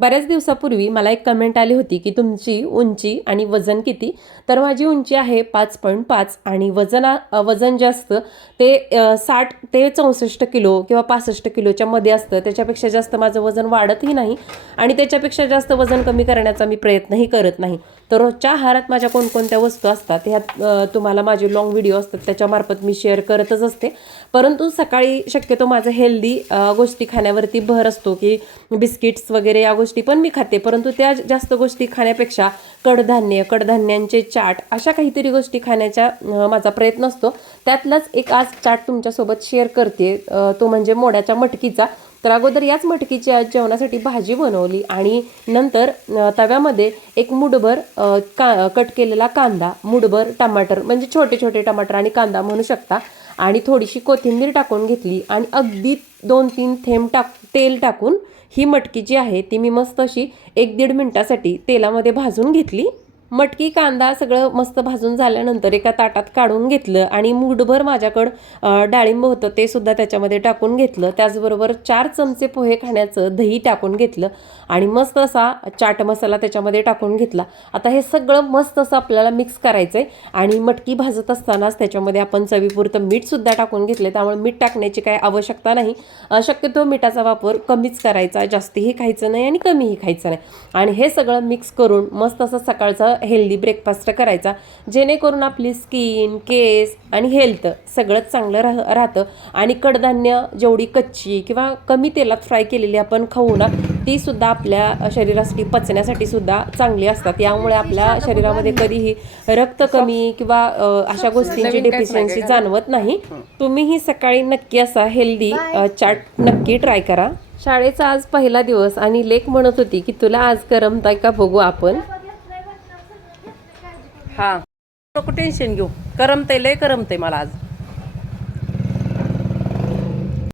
बऱ्याच दिवसापूर्वी मला एक कमेंट आली होती की तुमची उंची आणि वजन किती? तर माझी उंची आहे पाच पॉईंट पाच आणि वजन आ- वजन जे असतं ते साठ ते चौसष्ट किलो किंवा पासष्ट किलोच्या मध्ये असतं. त्याच्यापेक्षा जास्त माझं वजन वाढतही नाही आणि त्याच्यापेक्षा जास्त वजन कमी करण्याचा मी प्रयत्नही करत नाही. तर रोजच्या आहारात माझ्या कोणकोणत्या वस्तू असतात ह्यात तुम्हाला माझे लॉंग व्हिडिओ असतात त्याच्यामार्फत मी शेअर करतच असते. परंतु सकाळी शक्यतो माझं हेल्दी गोष्टी खाण्यावरती भर असतो की बिस्किट्स वगैरे या गोष्टी पण मी खाते परंतु त्या जास्त गोष्टी खाण्यापेक्षा कडधान्य कडधान्यांचे चाट अशा काहीतरी गोष्टी खाण्याचा माझा प्रयत्न असतो. त्यातलाच एक आज चाट तुमच्यासोबत शेअर करते तो म्हणजे मोड्याच्या मटकीचा. तर अगोदर याच मटकीची जेवणासाठी भाजी बनवली आणि नंतर तव्यामध्ये एक मुठभर का कट केलेला कांदा मुठभर टमाटर म्हणजे छोटे छोटे टमाटर आणि कांदा म्हणू शकता आणि थोडीशी कोथिंबीर टाकून घेतली आणि अगदी दोन तीन थेंब टाक तेल टाकून ही मटकी जी आहे ती मी मस्त अशी एक दीड मिनटासाठी तेलामध्ये भाजून घेतली. मटकी कांदा सगळं मस्त भाजून झाल्यानंतर एका ताटात काढून घेतलं आणि मुठभर माझ्याकडं डाळिंब होतं ते सुद्धा त्याच्यामध्ये टाकून घेतलं. त्याचबरोबर चार चमचे पोहे खाण्याचं दही टाकून घेतलं आणि मस्त असा चाट मसाला त्याच्यामध्ये टाकून घेतला. आता हे सगळं मस्त असं आपल्याला मिक्स करायचं आहे आणि मटकी भाजत असतानाच त्याच्यामध्ये आपण चवीपुरतं मीठसुद्धा टाकून घेतले त्यामुळे मीठ टाकण्याची काही आवश्यकता नाही. शक्यतो मिठाचा वापर कमीच करायचा जास्तीही खायचं नाही आणि कमीही खायचं नाही. आणि हे सगळं मिक्स करून मस्त असं सकाळचं हेल्दी ब्रेकफास्ट करायचा. जेणेकरून आपली स्किन केस आणि हेल्थ सगळंच चांगलं राह राहतं. आणि कडधान्य जेवढी कच्ची किंवा कमी तेलात फ्राय केलेली आपण खाऊ ना ती सुद्धा आपल्या शरीरासाठी पचण्यासाठी सुद्धा चांगली असतात. यामुळे आपल्या शरीरामध्ये कधीही रक्त कमी किंवा अशा गोष्टींची डेफिशियन्सी जाणवत नाही. तुम्हीही सकाळी नक्की असा हेल्दी चाट नक्की ट्राय करा. शाळेचा आज पहिला दिवस आणि लेख म्हणत होती की तुला आज करमताय का बघू आपण? हा. नको टेन्शन घेऊ. करमतंय लय करमतंय मला आज.